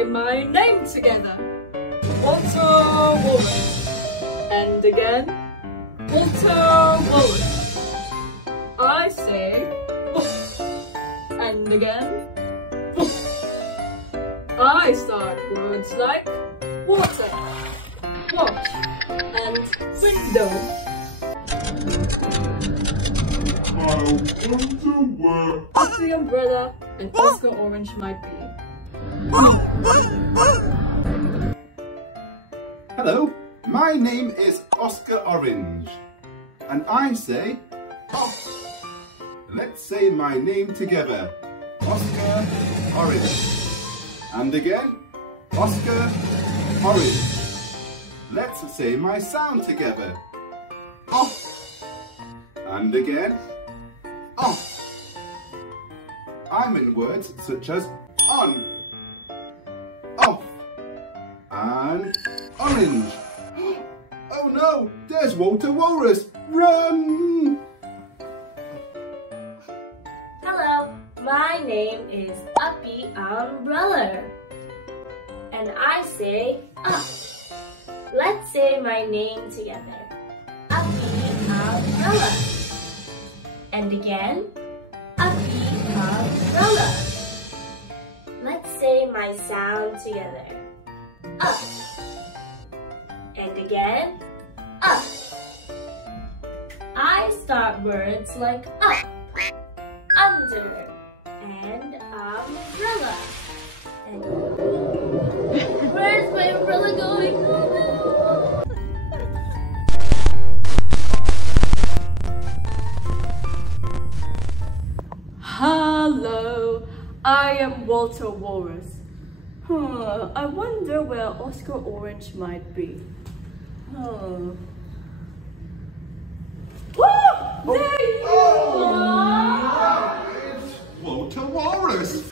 say my name together. Walter Walrus. And again, Walter Walrus. I say woof. And again, woof. I start words like water, watch, and window. I wonder where The umbrella and Oscar Orange might be. Hello, my name is Oscar Orange, and I say off. Let's say my name together. Oscar Orange. And again, Oscar Orange. Let's say my sound together. Off. And again, off. I'm in words such as on, off, and orange. Oh no, there's Walter Walrus. Run! Hello, my name is Uppy Umbrella. And I say up. Let's say my name together. Uppy Umbrella. And again, Uppy Umbrella. Let's say my sound together. Up. And again, up. I start words like up, under, and umbrella. And where's my umbrella going? Oh, no. Hello, I am Walter Walrus. I wonder where Oscar Orange might be. Whoa, there you are! It's Walter Walrus.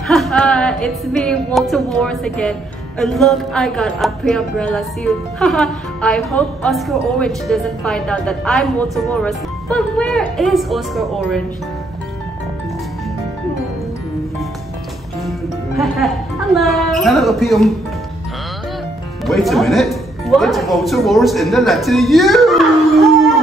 Haha, it's me, Walter Walrus again. And look, I got a pre-umbrella too. Haha, I hope Oscar Orange doesn't find out that I'm Walter Walrus. But where is Oscar Orange? Hello! Hello, Pium. Wait a minute. What? It's Walter Walrus in the letter U.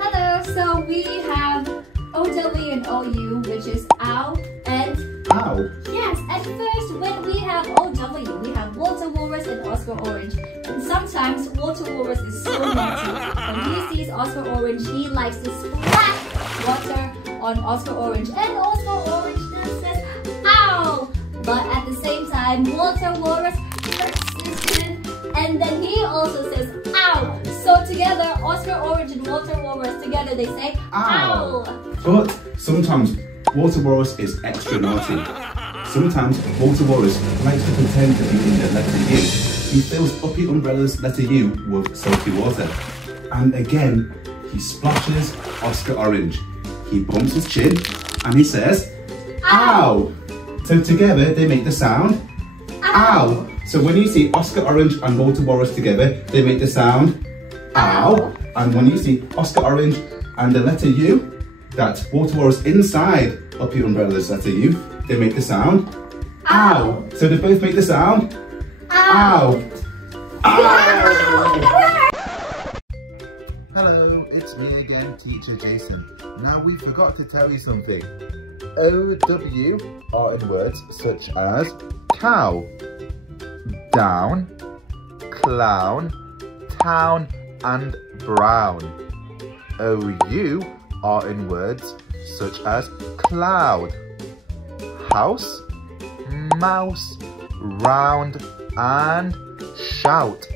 Hello, so we have OW and OU, which is ow and Ow. yes. At first, when we have OW, we have Walter Walrus and Oscar Orange. And sometimes Walter Walrus is so naughty. When he sees Oscar Orange, he likes to splash water on Oscar Orange, and Oscar Orange just says ow. But at the same time, Walter Walrus hurts his chin, and then he also says ow. So together, Oscar Orange and Walter Walrus together, they say ow. But sometimes Walter Walrus is extra naughty. Sometimes Walter Walrus likes to pretend to be in the letter U. He fills Uppy Umbrella's letter U with salty water. And again, he splashes Oscar Orange. He bumps his chin and he says, ow! So together they make the sound, ow! So when you see Oscar Orange and Walter Walrus together, they make the sound, ow! And when you see Oscar Orange And the letter U, that water walrus inside Uppy Umbrella's letter U, they make the sound ow. So they both make the sound ow. Ow. Hello, it's me again, Teacher Jason. Now we forgot to tell you something. OW are in words such as cow, down, clown, town and brown. OU are in words such as cloud, house, mouse, round and shout.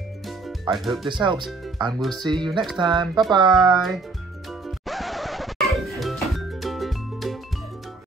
I hope this helps and we'll see you next time. Bye bye.